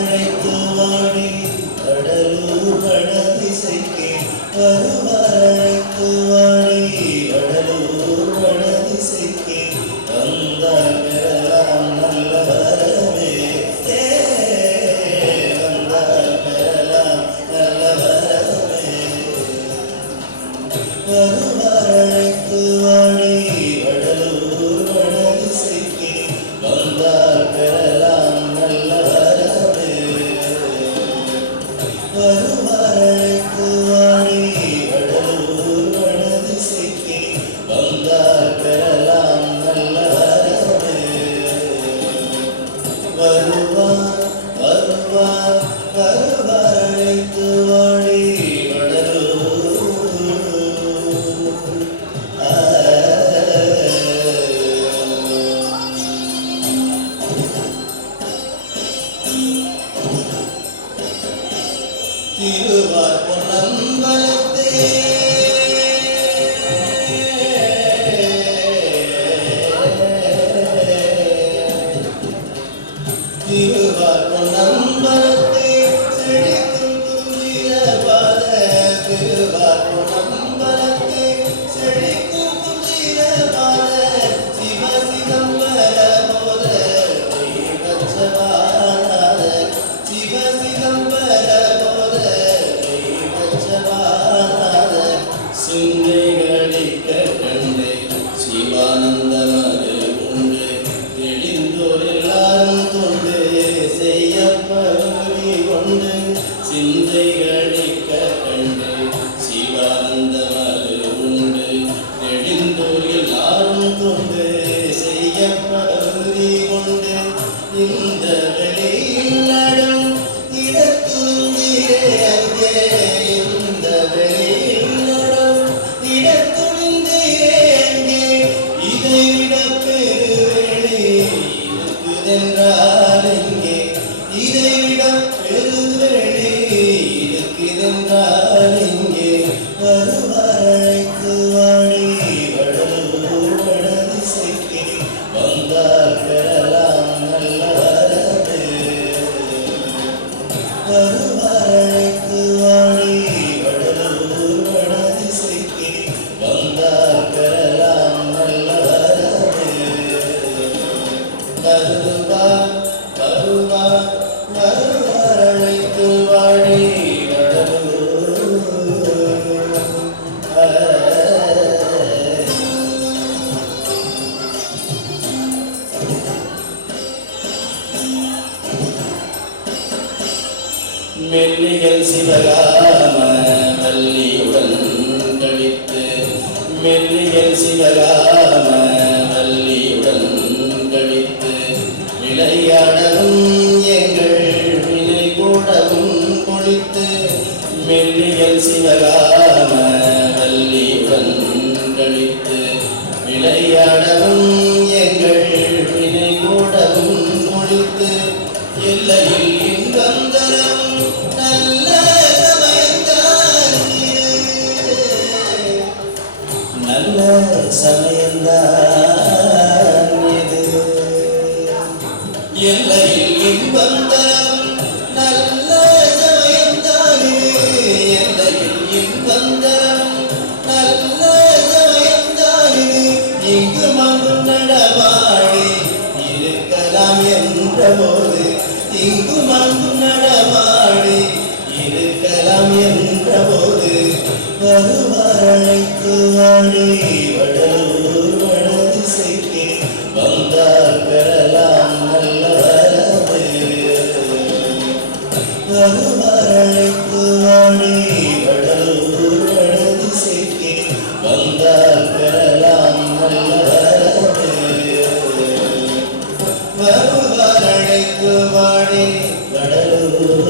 அழைத்து வாடி கடலூர் வடதிசைக்கு வருவார் அழைத்து வாடி கடலூர் வடதிசைக்கு வந்தால் பெறலாம் நல்ல வரவே வந்தால் பெறலாம் நல்ல வரவே வருவார் அழைத்து வாடி கடலூர் வடதிசைக்கு வந்தால் பெறலாம் நல்ல வரவே வருவார் அழைத்து வாடி கடலூர் வடதிசைக்கு வந்தால் பெறலாம் நல்ல வரவே வருவார் வருவார் வருவார் அழைத்து வாடி திருவார் பொன்னம்பலத்தே திருவார் பொன்னம்பலத்தே செழிக்கும் குந்திர பாத திருவார் பொன்னம்பலத்தே செழிக்கும் குந்திர பாத சிவ சிதம்பர போத தெய்வச்சவானாத சிவ சிதம்பர சிந்தைகளிக்க கண்டு சிவானந்தமது உண்டு தெளிந்தோர் எல்லாரும் தொண்டு செய்யப்பகுதி கொண்டு சிந்தைகளிக்க கண்டு சிவானந்தமது உண்டு தெளிந்தோர் எல்லாரும் தொண்டு செய்யப்பகுதி கொண்டு இந்த வெளியில் நடும் இடத்துந்திரே அங்கே இந்த வெளியில் இதைவிட பெருவெளி இருக்குதென்றால் இங்கே இதைவிட பெருவெளி இருக்குதென்றால் இங்கே வருவார் அழைத்து வாடி கடலூர் வடதிசைக்கு வந்தால் பெறலாம் நல்ல வரவே வருவார் அழைத்து வாடி கடலூர் வடதிசைக்கு வந்தால் பெறலாம் நல்ல வரவே வருவார் வருவார் வருவார் அழைத்து வாடி மெல்லிகள் சிவகாம வல்லியுடன் கழித்து மெல்லிகள் சிவகாம வல்லியுடன் கழித்து விளையாடவும் எங்கள் வினை கூடவும் பொழித்து மெல்லிகள் சிவகாம வல்லியுடன் கழித்து விளையாடவும் எங்கள் வினை கூடவும் பொழித்து எல்லையில் இன்பம் தரும் நல்ல சமயம்தான் நல்ல சமயம்தான் இது எல்லையில் இன்பம் தரும் நல்ல சமயம்தான் எல்லையில் இன்பம் தரும் நல்ல சமயம்தான் இங்கு மங்கும் நடமாடி இருக்கலாம் என்ற போது இங்கு மங்கும் நடமாடி இருக்கலாம் என்ற போது வருவார் அழைத்து வாடி கடலூர் வடதிசைக்கு வந்தால் பெறலாம் நல்ல வரவே வருவார் அழைத்து வாடி கடலூர் வடதிசைக்கு வந்தால் பெறலாம் நல்ல வரவே வருவார் அழைத்து வாடி கடலூர்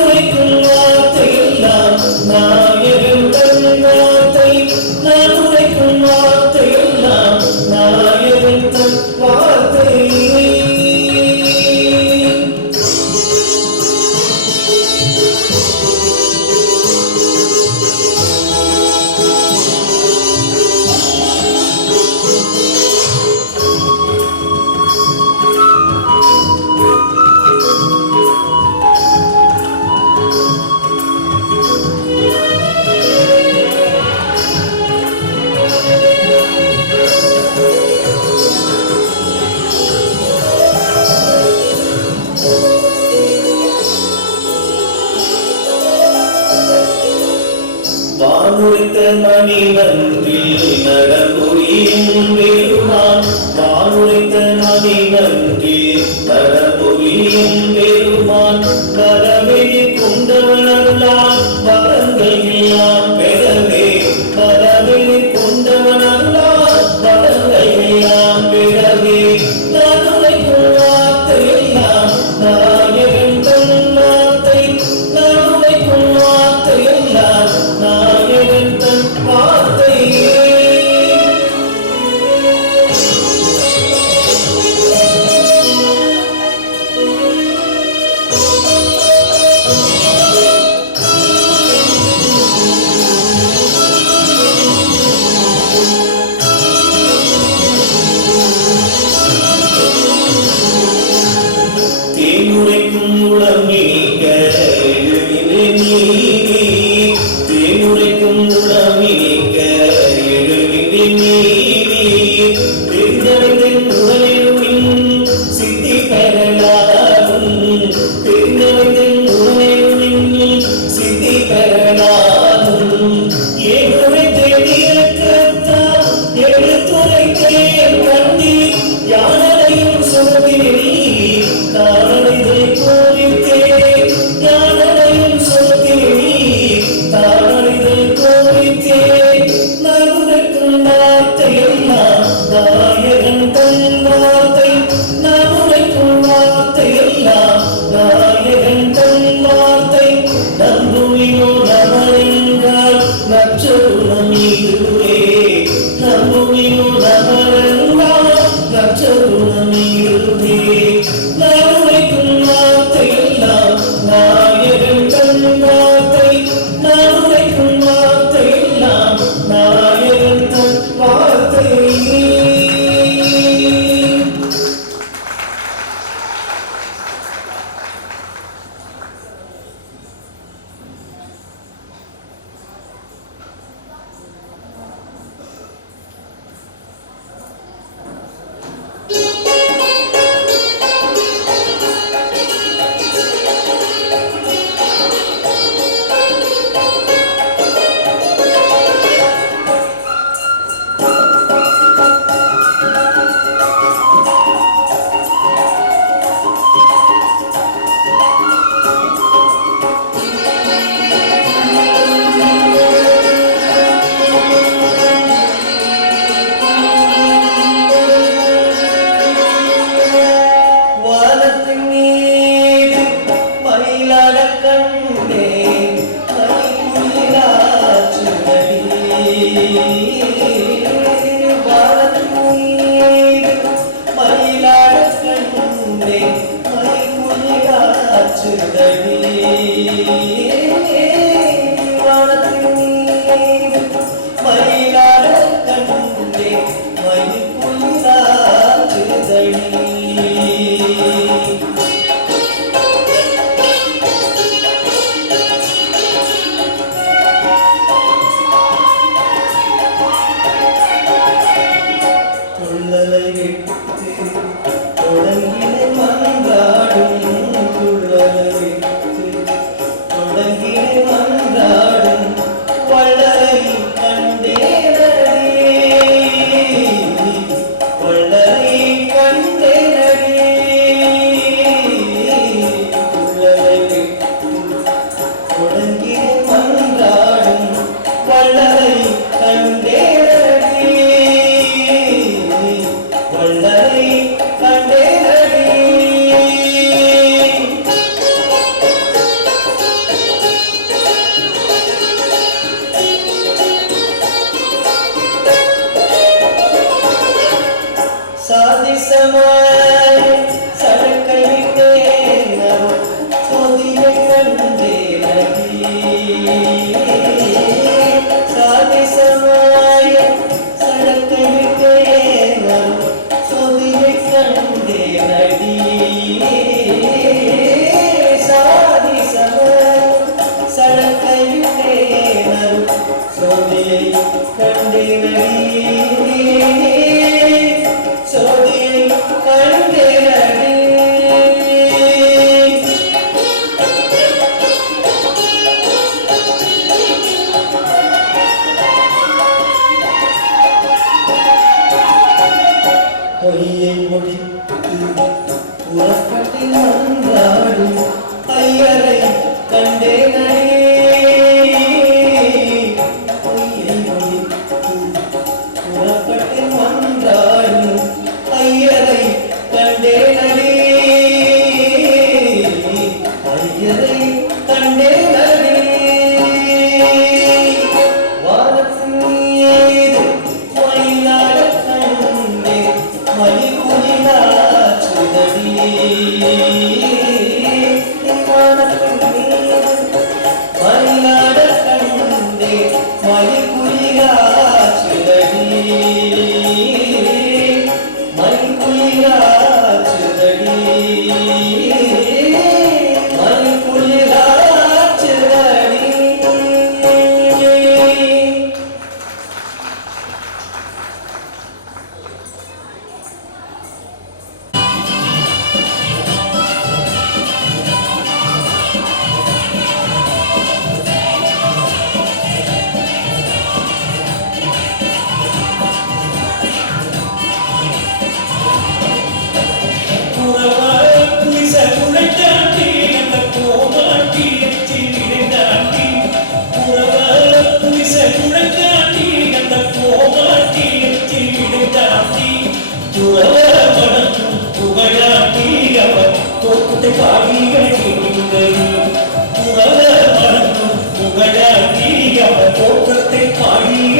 உரைக்கும் வார்த்தை எல்லாம் நாயகன் தன் வார்த்தை. நான் உரைக்கும் வார்த்தை எல்லாம் நாயகன் தன் வார்த்தை. வானுரைத்த மணிவன்றில் நடபுரியும் பெருமான். வானுரைத்த மணிவன்றில் நடபுரியும் பெருமான். வரவெளி கொண்டவனல்லால் வரங்கள் எல்லாம் பெறவே. வரவெளி கொண்டவனல்லால் வரங்கள் எல்லாம் பெறவே. நான் உரைக்கும் வார்த்தை எல்லாம் நாயகன் தன் வார்த்தை. நான் உரைக்கும் வார்த்தை எல்லாம் நாயகன் தன் வார்த்தை. தேனுரைக்கும் உளமினிக்க எழுகிற நீ. தேனுரைக்கும் உளமினிக்க எழுகிற நீ. தெரிந்தவன் உடனெழுவின் சித்தி பெறலாகும். தெரிந்தவன் உடனெழுவின் சித்தி பெறலாகும். ஏழுரை தேடியிருக்கத்தா எழுத்துரைத்தேன் கண்டி. யானையும் சோதினி தாரணிதை கோரித்தே. யானையும் சோதினி தாரணிதை கோரித்தே. நான் உரைக்கும் வார்த்தை எல்லாம் நாயகன் தன் வார்த்தை. நான் உரைக்கும் வார்த்தை எல்லாம் நாயகன் தன் வார்த்தை. நம்புவினோ நமரென்றால் நற்சகுனம் இதுவே. நம்புவினோ நமரென்றால் நற்சகுனம் இதுவே. நான் உரைக்கும் வார்த்தை எல்லாம் நாயகன் தன் வார்த்தை. நான் உரைக்கும் வார்த்தை எல்லாம் நாயகன் தன் வார்த்தை. சோதியை கண்டேனடி சோதியை கண்டேனடி பொய்யை முடித்து புறப்பட்டு வந்தாடும் ஐயரை கண்டேனடி பொய்யை முடித்து புறப்பட்டு வந்தாடும் ஐயரை கண்டேனடி ஐயரை கண்டேனடி வானத்தின் மீது மயிலாட கண்டே மயிலுயிராச்சுதடி வானத்தின் மீது மயிலாட கண்டே மயிலுயிராச்சுதடி மயிலுயிராச்சுதடி தோற்றத்தை பாடிய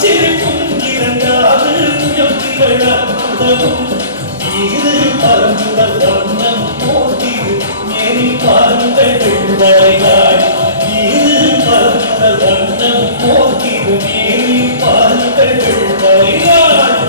சிரிக்கும் இரண்டாவது அற்புதமும் இது பரம்புடல் வண்ணம் போட்டிது மேரி பாருங்கள் வெள்ளையாய் இது பரம்புடல் வண்ணம் போட்டிது மேரி பாருங்கள் வெள்ளையாய்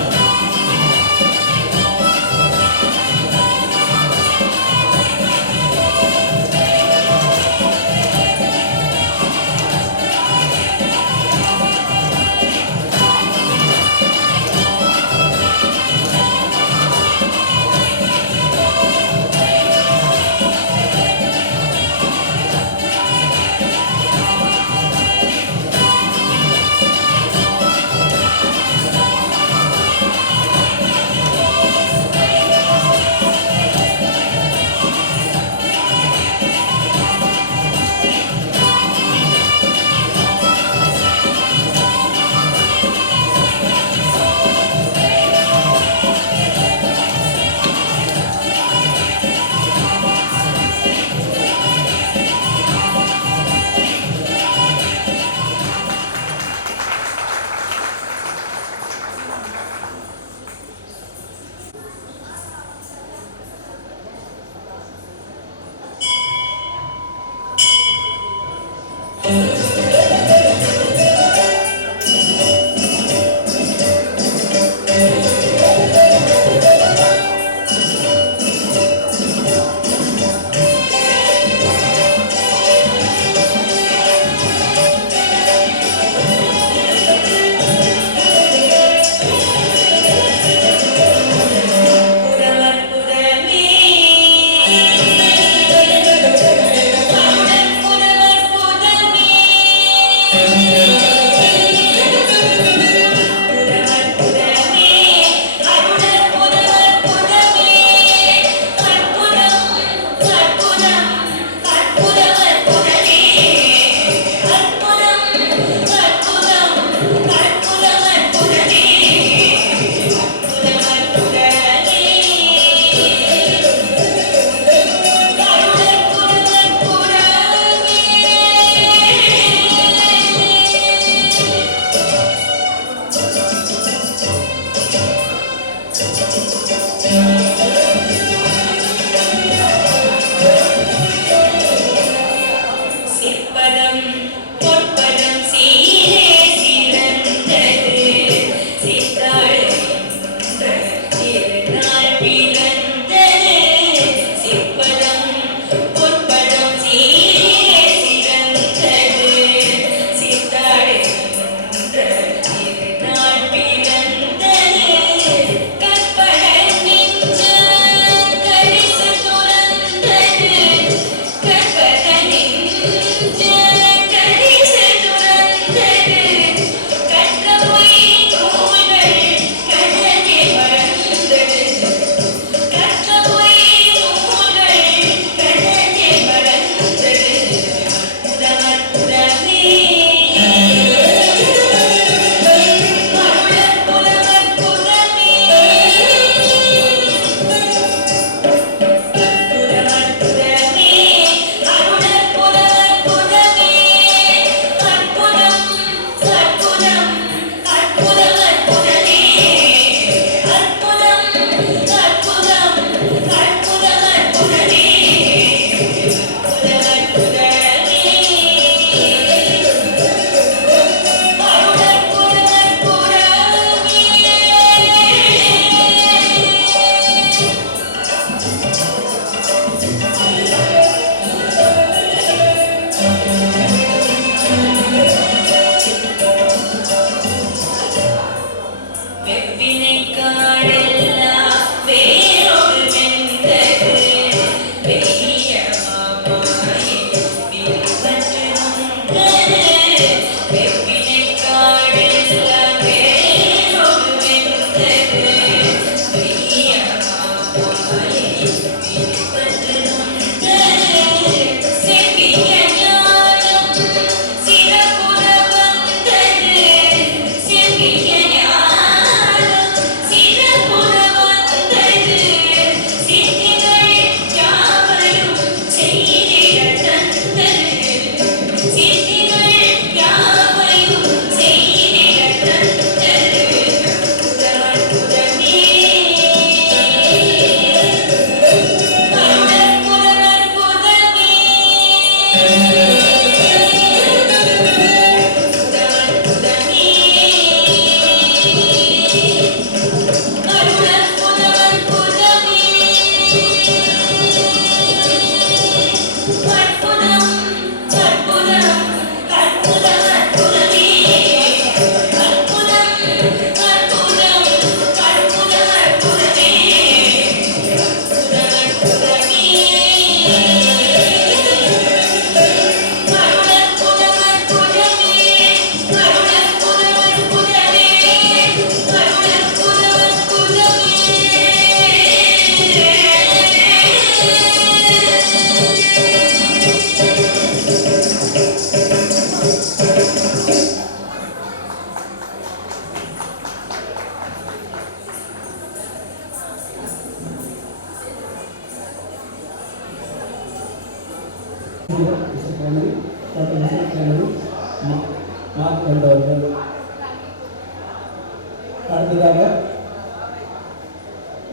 அடுத்ததாக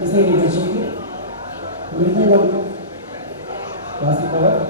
இசை நிகழ்ச்சிக்கு மிருதங்கம் வாசிப்பவர்